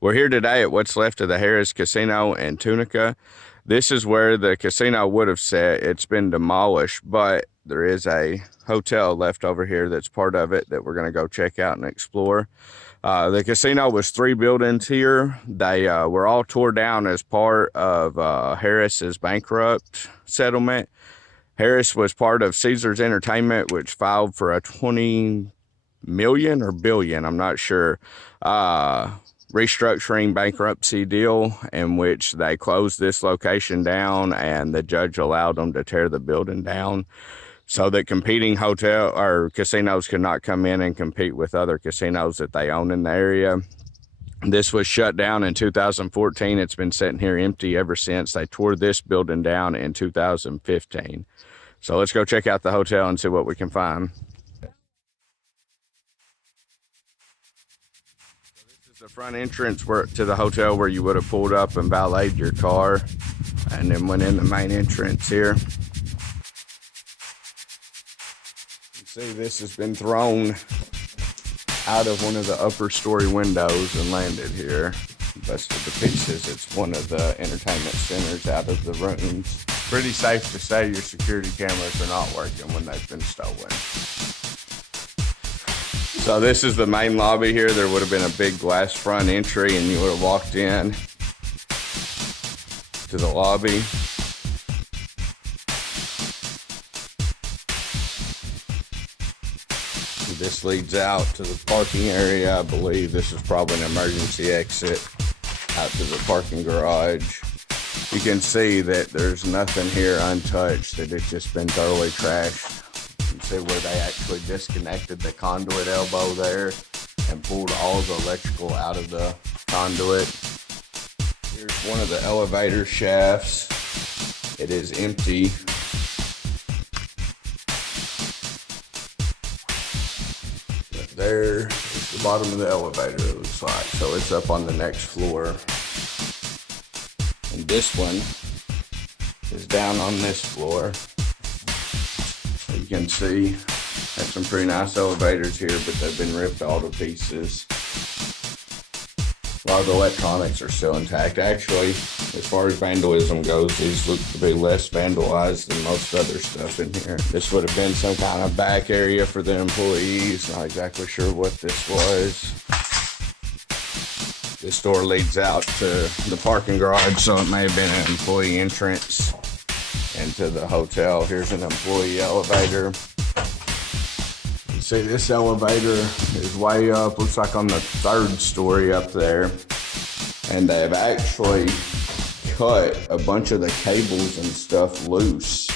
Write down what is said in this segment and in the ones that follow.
We're here today at what's left of the Harrah Casino in Tunica. This is where the casino would have sat. It's been demolished, but there is a hotel left over here that's part of it that we're going to go check out and explore. The casino was 3 buildings here. They were all tore down as part of Harris's bankrupt settlement. Harris was part of Caesars Entertainment, which filed for a 20 million or billion, I'm not sure, restructuring bankruptcy deal, in which they closed this location down and the judge allowed them to tear the building down so that competing hotel or casinos could not come in and compete with other casinos that they own in the area. This was shut down in 2014. It's been sitting here empty ever since. They tore this building down in 2015. So let's go check out the hotel and see what we can find. The front entrance to the hotel where you would have pulled up and valeted your car and then went in the main entrance here. You see this has been thrown out of one of the upper story windows and landed here. Busted to pieces. It's one of the entertainment centers out of the rooms. Pretty safe to say your security cameras are not working when they've been stolen. So this is the main lobby here. There would have been a big glass front entry and you would have walked in to the lobby. This leads out to the parking area. I believe this is probably an emergency exit out to the parking garage. You can see that there's nothing here untouched, that it's just been thoroughly trashed. See where they actually disconnected the conduit elbow there and pulled all the electrical out of the conduit. Here's one of the elevator shafts. It is empty. But there is the bottom of the elevator, it looks like. So it's up on the next floor. And this one is down on this floor. You can see there's some pretty nice elevators here, but they've been ripped all to pieces. A lot of the electronics are still intact. Actually, as far as vandalism goes, these look to be less vandalized than most other stuff in here. This would have been some kind of back area for the employees. Not exactly sure what this was. This door leads out to the parking garage, so it may have been an employee entrance into the hotel. Here's an employee elevator. You see this elevator is way up, looks like on the 3rd story up there. And they have actually cut a bunch of the cables and stuff loose.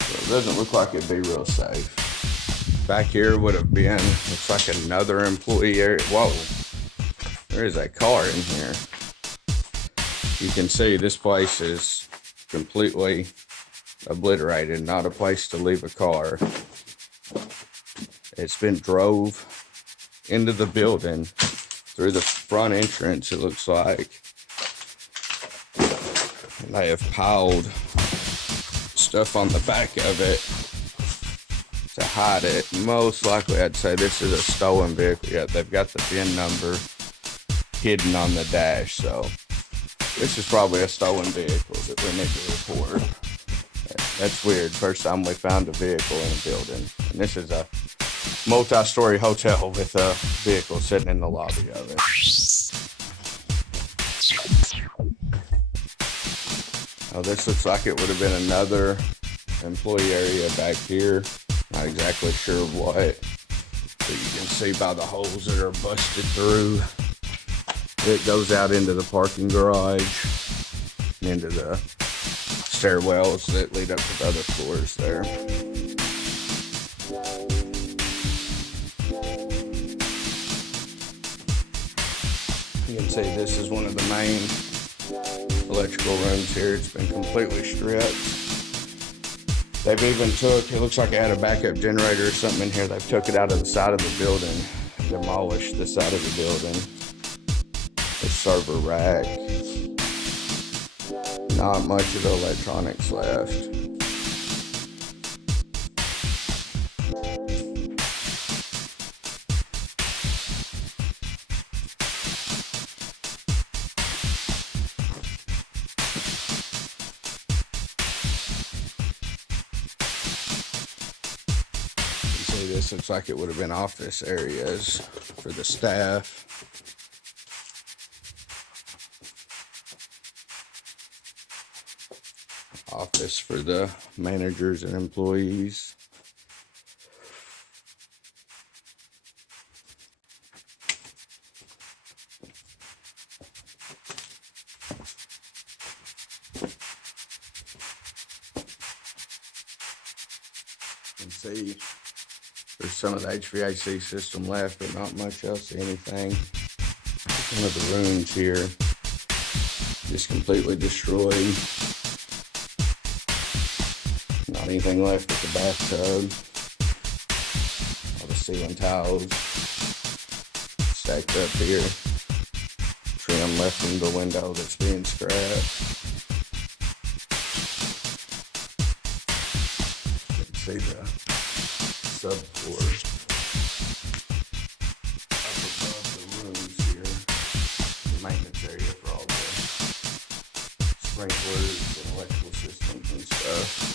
So it doesn't look like it'd be real safe. Back here would have been, looks like another employee area. Whoa, there is a car in here. You can see this place is completely obliterated, not a place to leave a car. It's been drove into the building through the front entrance, it looks like. And they have piled stuff on the back of it to hide it. Most likely I'd say this is a stolen vehicle. Yeah, they've got the VIN number hidden on the dash, so this is probably a stolen vehicle that we need to report. That's weird. First time we found a vehicle in a building. And this is a multi-story hotel with a vehicle sitting in the lobby of it. Oh, this looks like it would have been another employee area back here. Not exactly sure what. But you can see by the holes that are busted through. It goes out into the parking garage and into the stairwells that lead up to the other floors there. You can see this is one of the main electrical rooms here. It's been completely stripped. They've even took, it looks like it had a backup generator or something in here. They've took it out of the side of the building, demolished the side of the building. The server rack. Not much of the electronics left. see, this looks like it would have been office areas for the staff. Office for the managers and employees. You can see there's some of the HVAC system left, but not much else, anything. Some of the rooms here just completely destroyed. Not anything left at the bathtub. All the ceiling tiles stacked up here. Trim left from the window that's being scrapped. You can see the subfloor up above the rooms here. The maintenance area for all the sprinklers and electrical systems and stuff.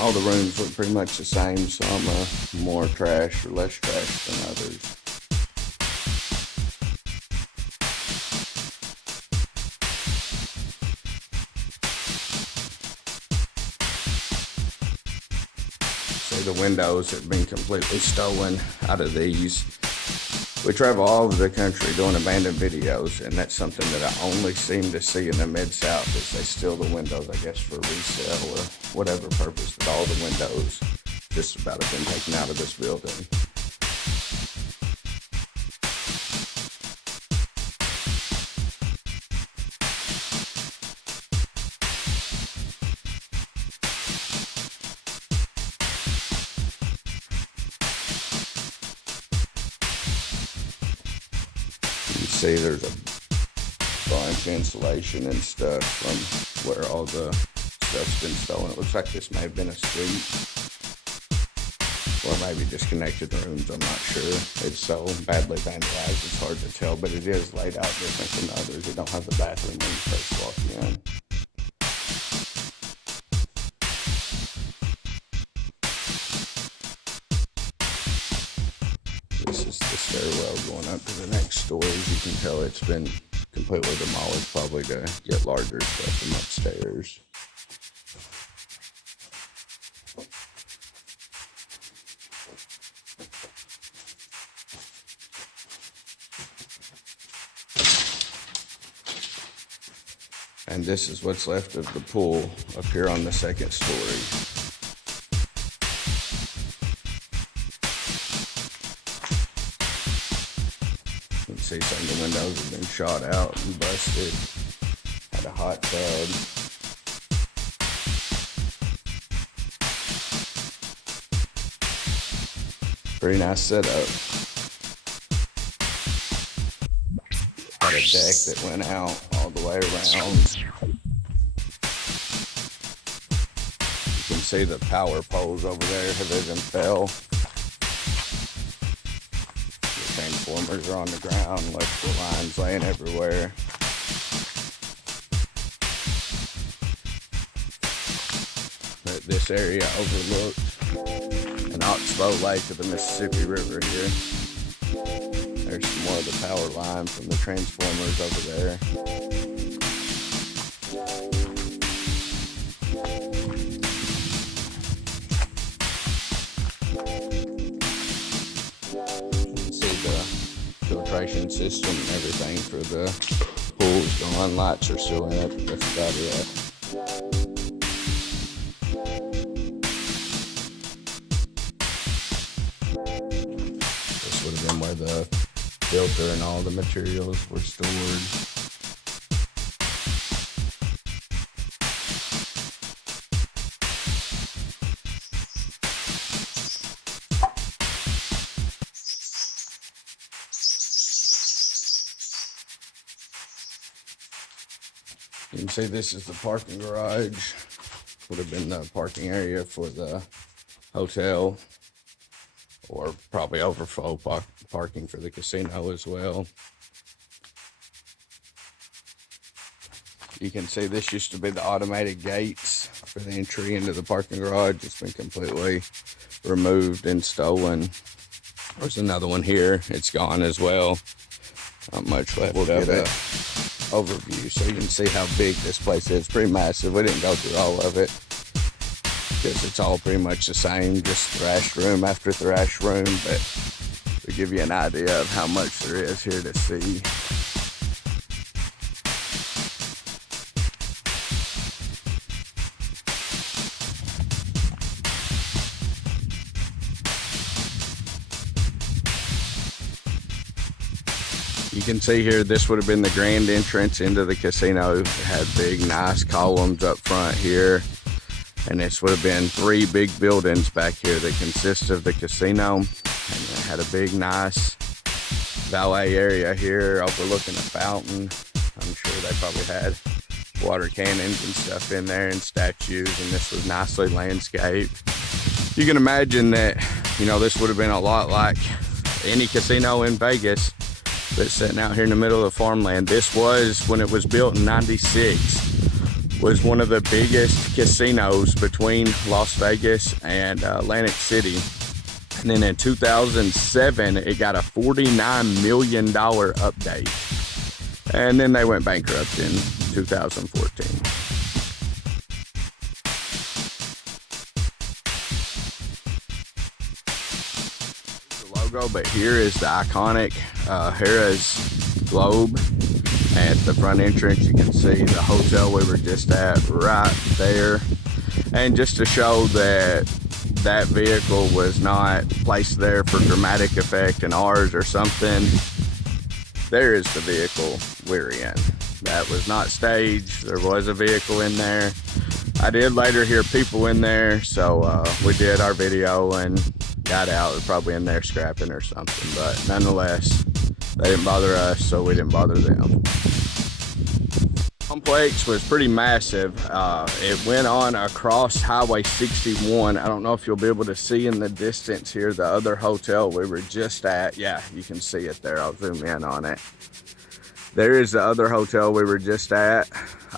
All the rooms look pretty much the same. Some are more trash or less trash than others. See, the windows have been completely stolen out of these. We travel all over the country doing abandoned videos, and that's something that I only seem to see in the Mid-South, is they steal the windows, I guess, for resale or whatever purpose, but all the windows just about have been taken out of this building. You see there's a bunch of insulation and stuff from where all the stuff's been stolen. It looks like this may have been a suite, or maybe disconnected rooms, I'm not sure. It's so badly vandalized, it's hard to tell, but it is laid out different than others. It don't have the bathroom when you first walk in. This is the stairwell going up to the next story. As you can tell, it's been completely demolished, probably to get larger stuff from upstairs. And this is what's left of the pool up here on the second story. You can see some of the windows have been shot out and busted. Had a hot tub. Pretty nice setup. Had a deck that went out all the way around. You can see the power poles over there have even fell. The transformers are on the ground, electrical lines laying everywhere. But this area overlooks an oxbow lake of the Mississippi River here. There's some more of the power line from the transformers over there. You can see the filtration system and everything for the pool's gone. Lights are still in it, but that's about it. This would have been where the filter and all the materials were stored. You can see this is the parking garage. Would have been the parking area for the hotel, or probably overflow parking for the casino as well. You can see this used to be the automated gates for the entry into the parking garage. It's been completely removed and stolen. There's another one here. It's gone as well. Not much left of it. Overview so you can see how big this place is. Pretty massive. We didn't go through all of it because it's all pretty much the same, just thrash room after thrash room, but to give you an idea of how much there is here to see. You can see here, this would have been the grand entrance into the casino. It had big, nice columns up front here. And this would have been 3 big buildings back here that consist of the casino. And it had a big, nice valet area here overlooking a fountain. I'm sure they probably had water cannons and stuff in there and statues, and this was nicely landscaped. You can imagine that, you know, this would have been a lot like any casino in Vegas that's sitting out here in the middle of the farmland. This was, when it was built in '96, was one of the biggest casinos between Las Vegas and Atlantic City. And then in 2007, it got a $49 million update. And then they went bankrupt in 2014. But here is the iconic Harrah's globe. At the front entrance, you can see the hotel we were just at right there. And just to show that that vehicle was not placed there for dramatic effect and ours or something, there is the vehicle we're in. That was not staged. There was a vehicle in there. I did later hear people in there, so we did our video and got out. We're probably in there scrapping or something, but nonetheless, they didn't bother us, so we didn't bother them. Complex was pretty massive. It went on across Highway 61. I don't know if you'll be able to see in the distance here the other hotel we were just at. Yeah, you can see it there. I'll zoom in on it. There is the other hotel we were just at,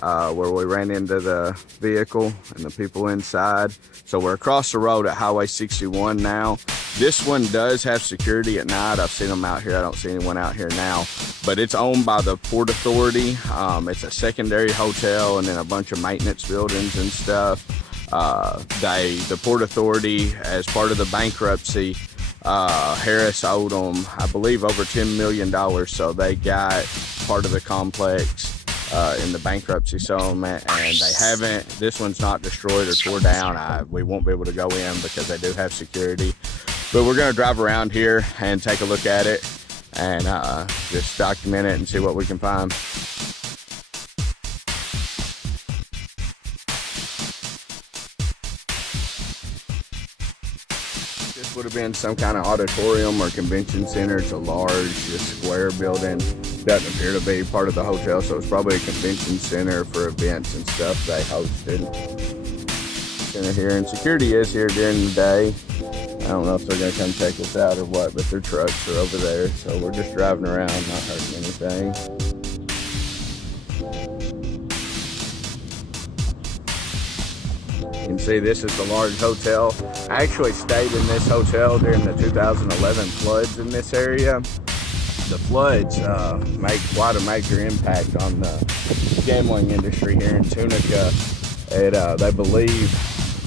where we ran into the vehicle and the people inside. So we're across the road at Highway 61 now. This one does have security at night. I've seen them out here. I don't see anyone out here now, but it's owned by the Port Authority. It's a secondary hotel and then a bunch of maintenance buildings and stuff. The Port Authority, as part of the bankruptcy, Harris owed them, I believe, over $10 million. So they got part of the complex in the bankruptcy settlement, and they haven't. This one's not destroyed or tore down. We won't be able to go in because they do have security. But we're going to drive around here and take a look at it and just document it and see what we can find. This would have been some kind of auditorium or convention center. It's a large, just square building. Doesn't appear to be part of the hotel, so it's probably a convention center for events and stuff they hosted. Center here, and security is here during the day. I don't know if they're going to come check us out or what, but their trucks are over there, so we're just driving around, not hurting anything. You can see this is the large hotel. I actually stayed in this hotel during the 2011 floods in this area. The floods make quite a major impact on the gambling industry here in Tunica. They believe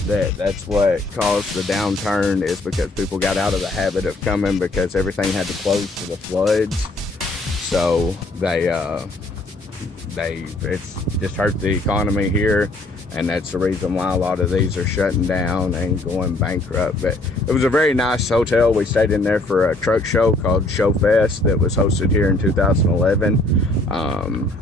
that's what caused the downturn, is because people got out of the habit of coming because everything had to close for the floods. So it's just hurt the economy here, and that's the reason why a lot of these are shutting down and going bankrupt. But it was a very nice hotel. We stayed in there for a truck show called Show Fest that was hosted here in 2011.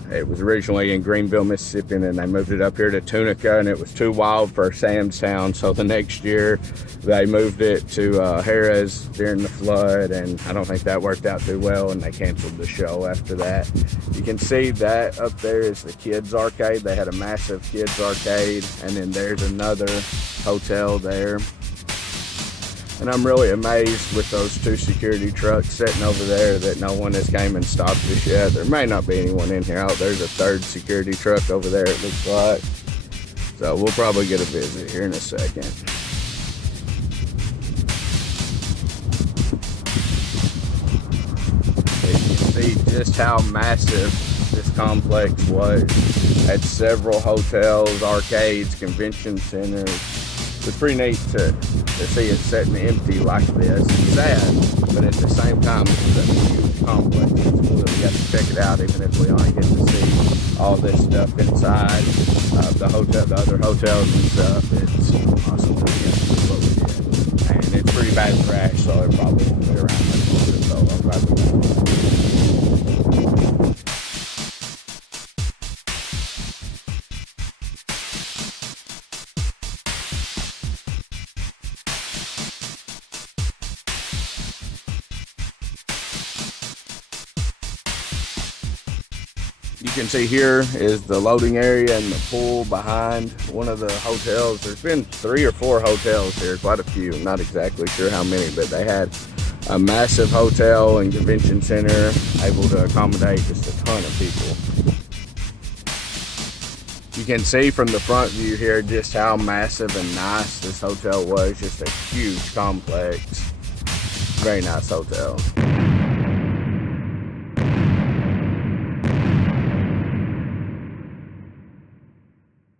It was originally in Greenville, Mississippi, and then they moved it up here to Tunica, and it was too wild for Sam's Town. So the next year they moved it to Harrah's during the flood, and I don't think that worked out too well, and they canceled the show after that. You can see that up there is the kids arcade. They had a massive kids arcade, and then there's another hotel there. And I'm really amazed with those 2 security trucks sitting over there that no one has came and stopped us yet. There may not be anyone in here. Oh, there's a 3rd security truck over there, it looks like. So we'll probably get a visit here in a second. You can see just how massive this complex was. Had several hotels, arcades, convention centers. It was pretty neat to see it sitting empty like this. It's sad, but at the same time, it's a huge complex. It's cool that we got to check it out, even if we only get to see all this stuff inside the hotel, the other hotels and stuff. It's awesome that we got to do what we did. And it's pretty bad trash, so it probably won't be around much longer. So I'm glad we got it. You can see here is the loading area and the pool behind one of the hotels. There's been 3 or 4 hotels here, quite a few. I'm not exactly sure how many, but they had a massive hotel and convention center able to accommodate just a ton of people. You can see from the front view here just how massive and nice this hotel was. Just a huge complex. Very nice hotel.